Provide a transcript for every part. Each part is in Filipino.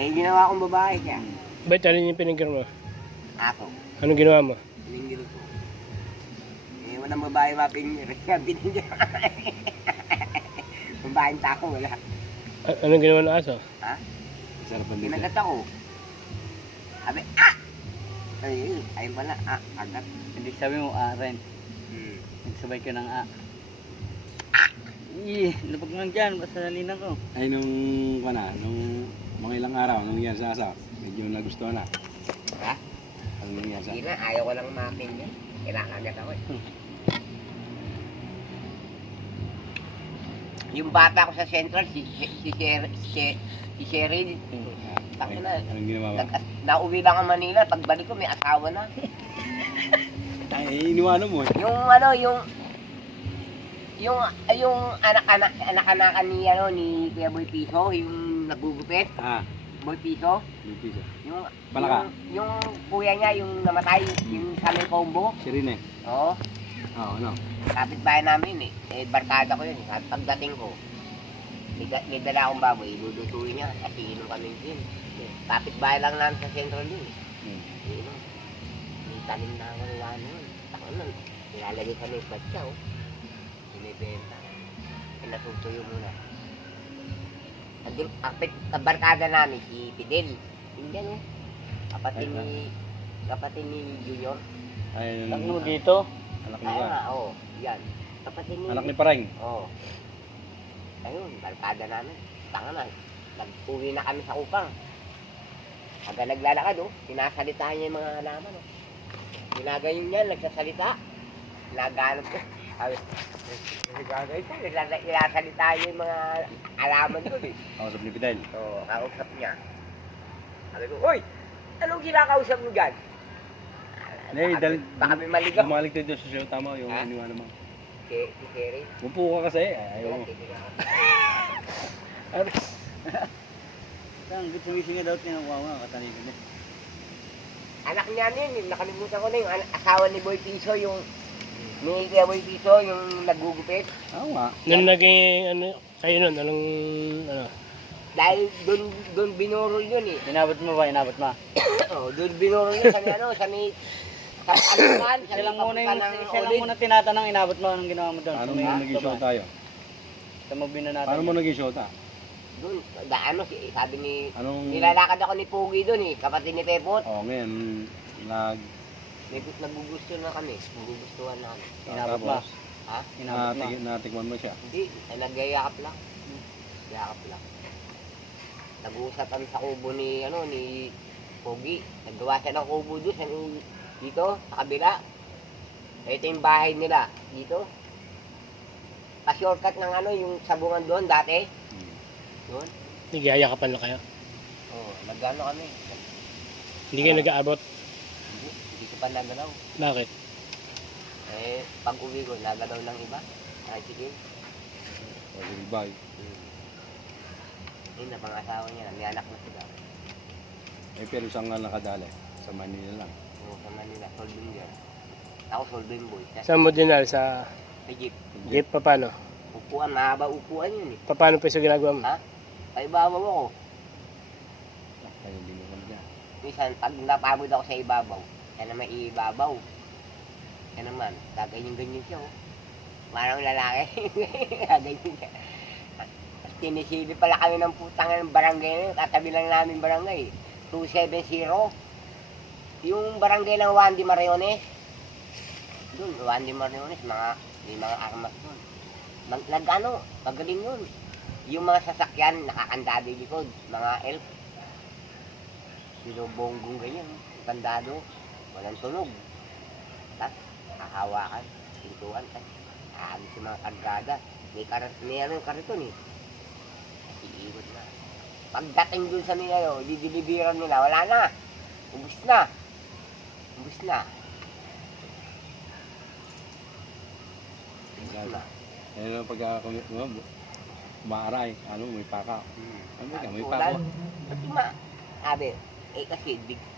Eh, ginawa kong babae siya. Ba't alin yung pinigil mo? Ako. Anong ginawa mo? Piningil ko. Eh, walang babae mapingil. Kaya piningil. Babaeng tako, wala. Anong ginawa ng aso? Ha? Sarap ang Kinagat dito. ako. Sabi, ah! Ay, ayun pala, ah, agad. Hindi sabi mo, ren. Nagsabay ka ng labag lang dyan, basta nalina ko. Ay, nung mga ilang araw, nung nangyari sa asa, medyo nagustuhan na. Ha? Ang nangyari sa Hindi na, ayaw ko lang mapingil. Kinakagat ako eh. Yung bata ko sa Central, si Cheryl, takin na. Anong ginawa mo? Nauwi lang ang Manila, pagbalik ko may asawa na. Ay, iniwanan mo. Yung ano, yung anak-anakan ni Kuya Boy Piso, yung nagugupit, Boy Piso, Lupisa. yung Palaka. yung kuya niya yung namatay, yung sa may combo. Si Rene. Oo. Oo, ano? Kapitbahay namin eh. Barkada ko yun. Pagdating ko, may dala akong baboy, lulutuin niya at iinom kami din. Kapitbahay lang namin sa Central yun. Iinom. May tanim na ako ng ano. Tako nun. Nilalagay kami yung batsa oh. Binibenta. Pinatutuyo muna. Ang barkada namin, si Fidel. Hindi oh. Kapatid ni Junior. Ay, Lang mo dito. anak Kaya niya. nga, oo. Yan. Kapatid ni... Anak ni Pareng. Oo. Ayun, barkada namin. Tanga na. Nag-uwi na kami sa upang. Hanggang naglalakad, oh. Sinasalita niya yung mga halaman, oh. Ginagayon niya, nagsasalita. Ginaganap ko. Ginagayon ko, sinasalita niya yung mga halaman ko, eh. Kausap ni Fidel. Oo, kausap niya. Sabi ko, uy! Anong kinakausap mo dyan? Baka may maligaw. Bumaligtad doon sa show, tama yung Ha? iniwanan mo. Si Sherry. Upo ka kasi. Ayaw mo. Saan, gumising nga daw tinakuha kataligan din. Anak niya yun, nakalimutan ko na yung asawa ni Boy Piso, yung ni Kuya Boy Piso, yung nagugupit. Oo nga. Nung naging, ano, kayo nun, anong, ano? Dahil doon binurol yun eh. Inabot mo ba? Inabot mo? Oh, doon binurol yun sa ano, sa may alukan, sa Isa lang muna yung, ng isa lang muna tinatanong, inabot mo, anong ginawa mo doon? Paano mo naging show tayo? Sa mabina natin. Paano mo naging show ta? Doon, ano, sabi ni, Anong... nilalakad ako ni Pugi doon eh, kapatid ni Pepot. Oo, ngayon, Nagugusto na kami, nagugustuhan na kami. Inabot mo? Ha? Inabot mo? natikman mo siya. Hindi, nagyayakap lang. Yakap lang. Nag-uusap kami sa kubo ni, ano, ni Pogi. Naggawa siya ng kubo doon sa dito, sa kabila. Ito yung bahay nila, dito. Pa-shortcut ng ano, yung sabungan doon dati. Doon. Nagyayakapan na kayo? Oo, nag-ano kami. Hindi kayo nag-aabot? Hindi ko pa nagalaw. Bakit? Eh, pag uwi ko, nagalaw ng iba. Ay, sige. Bye. Yun na, pang-asawa niya na, may anak na sila. Eh, pero saan nga nakadali? Sa Manila lang. Oo, sa Manila, solding girl. Ako, solding boy. Sa Modinal, sa Sa jeep. jeep, paano? Upuan, mahaba upuan yun eh. Paano pa yung ginagawa mo? Ha? Paibabaw ako. Ay, hindi mo kami dyan. Minsan, pag napagod ako sa ibabaw, yan naman ibabaw. Yan naman, gaganyan-ganyan siya oh. Marang lalaki. Gaganyan siya. Tinisili pala kami ng putang ng barangay na yun. Katabi lang namin barangay. 270. Yung barangay ng Juan de Mariones. Doon, Juan de Mariones, may mga armas doon. Nag-ano, magaling yun. Yung mga sasakyan, nakakandado yung likod. Mga elf. Sinubonggong ganyan. Kandado. Walang tunog. Tapos, hahawakan. Pintuan. Tapos, aagis yung mga kargada. May ano yung kariton eh. Iikot na. Pagdating dun sa nila, didilibiran nila, wala na. Ubus na. Ubus na. Ubus na. Ayun ang pagka maaray, ano, may paka. Ano ka, may Wala. paka. Pati sabi, kasi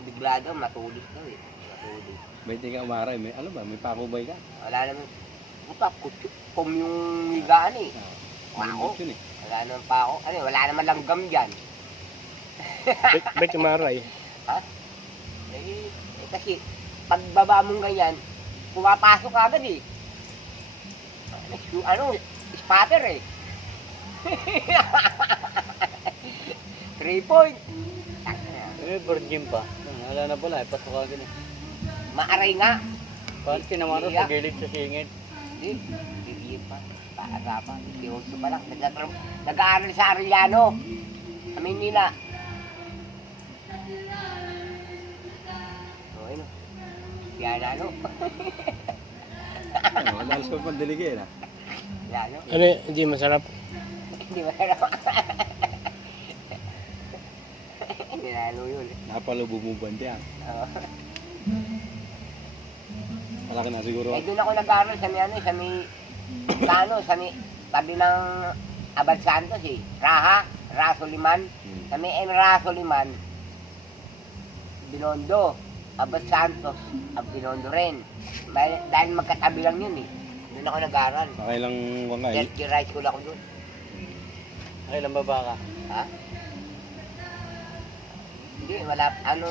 bigla daw, matulis daw eh. Matulis. May tika maaray, may, ano ba, may pako ba ka? Wala naman. Puta, kum yung higaan eh. Pako? Yun eh. Wala naman pa ako. Ano, wala naman langgam dyan. Ba't umaray? Kasi pagbaba mong ganyan, pumapasok ka agad eh. Ano, spatter eh. 3 point. Virgin pa. Wala na pala, pasok agad eh. Maaray nga. Parang sinamaro sa gilid sa singit. Hindi pa. Paarapan. Tiyoso pa lang. Nag-aaral sa Arellano. Sa Maynila. O, ano? Yan, ano? Dalas ko pang deligay na. Yan, ano? Ano, hindi masarap. Hindi ba ano? Ninalo yun. Napalubumuban diyan. Oo. Malaki na siguro. Eh, doon ako nag-aaral sa may ano, sa may tabi ng Abad Santos eh. Raso Liman. Sa may Raso Liman, Binondo. Abad Santos, Binondo rin. Dahil magkatabi lang yun eh. Doon ako nag-aaral. Nakailang wangay. Third year high school ako doon. Kailan baba ka? Ha? Hindi, wala, ano,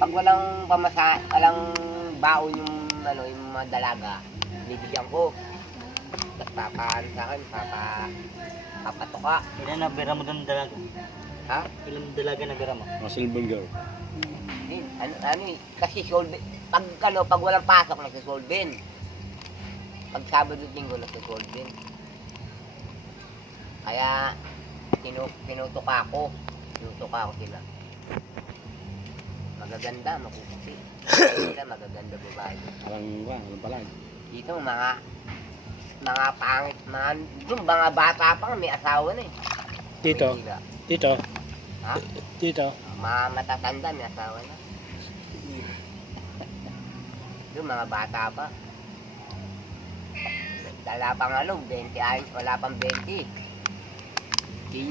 pag walang walang baon yung, ano, yung mga dalaga, bibigyan ko. Tapos papaan sa akin, papatuka. Ilan na bira mo doon dalaga? Ha? Ilan dalaga na bira mo? Mga silver girl. Hindi, ano eh, kasi solvent, pag walang pasok, nagsasolvent. Pag Sabado at Linggo, nagsasolvent. Kaya, pinutuka ko sila. Magaganda, makukupi. Magaganda babae. Alang pala. Dito, mga pangit, mga bata pa nga, may asawa na eh. Dito. Maynila. Dito. Ha? Dito. Mga matatanda, may asawa na. Doon, mga bata pa. Wala pang 20 ayos, wala pang 20. 15.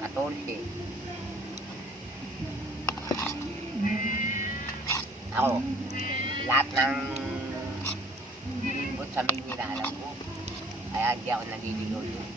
14. Ako, lahat ng libot sa Maynila alam ko. Kaya di ako naliligaw yun.